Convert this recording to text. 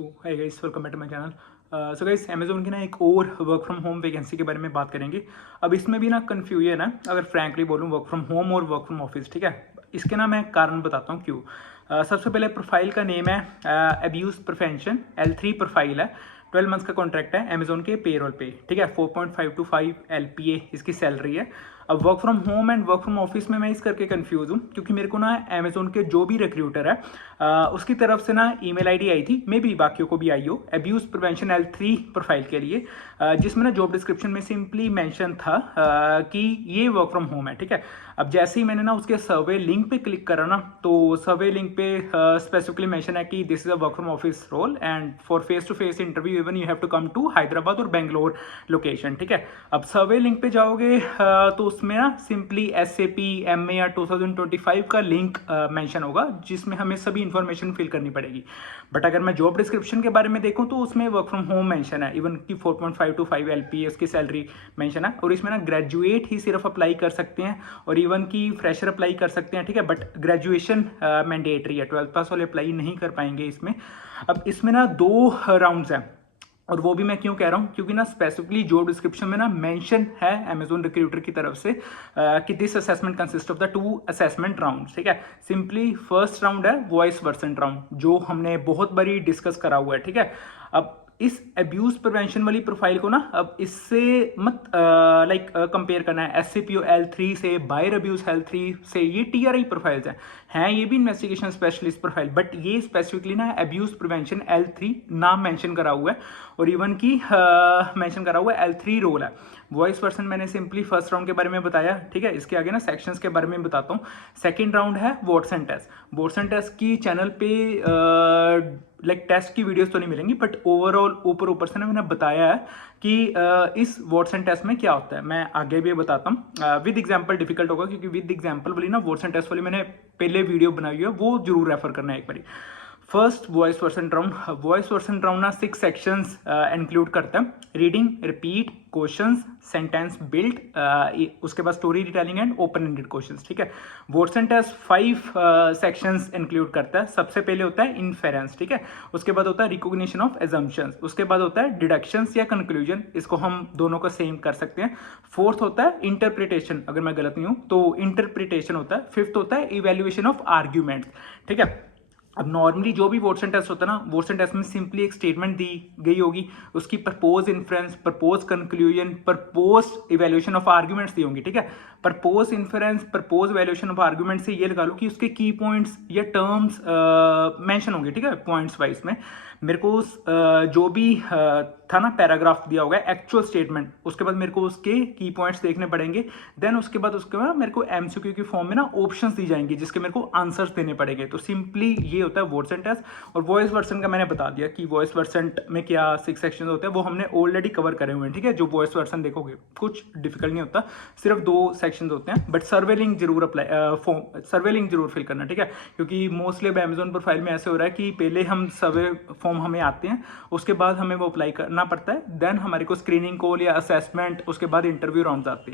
So hi guys, welcome back to my channel. So guys, Amazon की ना एक और वर्क फ्रॉम होम वैकेंसी के बारे में बात करेंगे। अब इसमें भी ना कन्फ्यूजन है, अगर फ्रैंकली बोलूँ, वर्क फ्रॉम होम और वर्क फ्रॉम ऑफिस। ठीक है, इसके ना मैं कारण बताता हूँ क्यों। सबसे पहले प्रोफाइल का नेम है अब्यूज प्रिवेंशन, L3 प्रोफाइल है। 12 मंथ्स का कॉन्ट्रैक्ट है अमेजोन के पेरोल पे। ठीक है, 4.525 LPA इसकी सैलरी है। अब work from home and work from office में मैं इस करके कंफ्यूज हूँ क्योंकि मेरे को ना अमेजोन के जो भी रिक्रूटर है उसकी तरफ से ना ईमेल आईडी आई थी, मे बी बाकियों को भी आई हो, अब्यूज प्रिवेंशन L3 प्रोफाइल के लिए, जिसमें ना जॉब डिस्क्रिप्शन में सिंपली मेंशन था कि ये वर्क फ्रॉम होम है। ठीक है, अब जैसे ही मैंने ना उसके सर्वे लिंक पे क्लिक करा ना, तो सर्वे लिंक पे स्पेसिफिकली मेंशन है कि this is a work from office role and for face to face interview even you have to come to Hyderabad और बेंगलोर लोकेशन। ठीक है, अब सर्वे लिंक पे जाओगे तो उसमें ना सिंपली SAP MA या 2025 का लिंक मेंशन होगा, जिसमें हमें सभी इंफॉर्मेशन फिल करनी पड़ेगी। बट अगर मैं जॉब डिस्क्रिप्शन के बारे में देखूं तो उसमें वर्क फ्रॉम होम मेंशन है, इवन की 4.525 LPA उसकी सैलरी मेंशन है, और इसमें ना ग्रेजुएट ही सिर्फ अप्लाई कर सकते हैं और इवन की फ्रेशर अप्लाई कर सकते हैं। ठीक है, बट ग्रेजुएशन मैंडेटरी है, 12th पास वाले अप्लाई नहीं कर पाएंगे इसमें। अब इसमें ना 2 राउंड्स हैं, और वो भी मैं क्यों कह रहा हूँ, क्योंकि ना स्पेसिफिकली जॉब डिस्क्रिप्शन में ना मेंशन है अमेजोन रिक्रूटर की तरफ से कि this assessment consist of the 2 assessment round. ठीक है, सिंपली फर्स्ट राउंड है वॉइस वर्सन राउंड, जो हमने बहुत बारी डिस्कस करा हुआ है। ठीक है, अब इस अब्यूज प्रिवेंशन वाली प्रोफाइल को ना अब इससे मत कंपेयर करना है SCPO L3 से, बायर अब्यूज L3 से। ये TRI प्रोफाइल्स हैं ये भी इन्वेस्टिगेशन स्पेशलिस्ट प्रोफाइल, बट ये स्पेसिफिकली ना अब्यूज प्रिवेंशन L3 नाम मेंशन करा हुआ है, और इवन की मेंशन करा हुआ है L3 रोल है। वॉइस पर्सन मैंने सिंपली फर्स्ट राउंड के बारे में बताया। ठीक है, इसके आगे ना सेक्शंस के बारे में बताता हूँ। सेकंड राउंड है वॉटसन टेस्ट। वॉटसन टेस्ट की चैनल पे टेस्ट की वीडियोस तो नहीं मिलेंगी, बट ओवरऑल ऊपर से ना मैंने बताया है कि इस वॉटसन टेस्ट में क्या होता है। मैं आगे भी बताता हूँ, विद एग्जांपल डिफिकल्ट होगा क्योंकि विद एग्जांपल वाली ना वॉटसन टेस्ट वाली मैंने पहले वीडियो बनाई हुई है, वो जरूर रेफर करना है एक बारी। First voice Versant round. Voice Versant round ना 6 सेक्शंस इंक्लूड करता है, reading, repeat, questions, sentence build, उसके बाद story retelling and open ended questions. ठीक है, वॉटसन टेस्ट 5 सेक्शंस इंक्लूड करता है। सबसे पहले होता है इन्फेरेंस। ठीक है, उसके बाद होता है रिकॉग्निशन ऑफ एजम्पशंस, उसके बाद होता है डिडक्शंस या कंक्लूजन, इसको हम दोनों को सेम कर सकते हैं। फोर्थ होता है इंटरप्रिटेशन, अगर मैं गलत नहीं हूं तो इंटरप्रिटेशन होता है। फिफ्थ होता है इवेल्युएशन ऑफ आर्ग्यूमेंट्स। ठीक है, अब नॉर्मली जो भी वॉटसन टेस्ट होता है ना, वॉटसन टेस्ट में सिंपली एक स्टेटमेंट दी गई होगी, उसकी propose inference, propose conclusion, propose evaluation of arguments दी होंगी। ठीक है, propose inference, propose evaluation of argument से ये लगा लो कि उसके की पॉइंट्स या टर्म्स मेंशन होंगे। ठीक है, पॉइंट्स वाइज में मेरे को जो भी था ना पैराग्राफ दिया होगा एक्चुअल स्टेटमेंट, उसके बाद मेरे को उसके की पॉइंट्स देखने पड़ेंगे। देन उसके बाद मेरे को MCQ की फॉर्म में ना ऑप्शंस दी जाएंगी जिसके मेरे को आंसर्स देने पड़ेंगे। तो सिंपली ये होता है वॉटसन टेस्ट। और वॉइस वर्सन का मैंने बता दिया कि वॉइस वर्सन में क्या 6 सेक्शन होते हैं, वो हमने ऑलरेडी कवर करे हुए हैं। ठीक है, जो वॉइस वर्सन देखोगे कुछ डिफिकल्ट नहीं होता, सिर्फ 2 सेक्शन होते हैं, बट सर्वे लिंक जरूर सर्वे लिंक जरूर फिल करना। ठीक है, क्योंकि मोस्टली अब अमेजोन प्रोफाइल में ऐसे हो रहा है कि पहले हम सर्वे फॉर्म हमें आते हैं, उसके बाद हमें वो अप्लाई करना पड़ता है, देन हमारे को स्क्रीनिंग कॉल या असेसमेंट, उसके बाद इंटरव्यू राउंड्स आते हैं।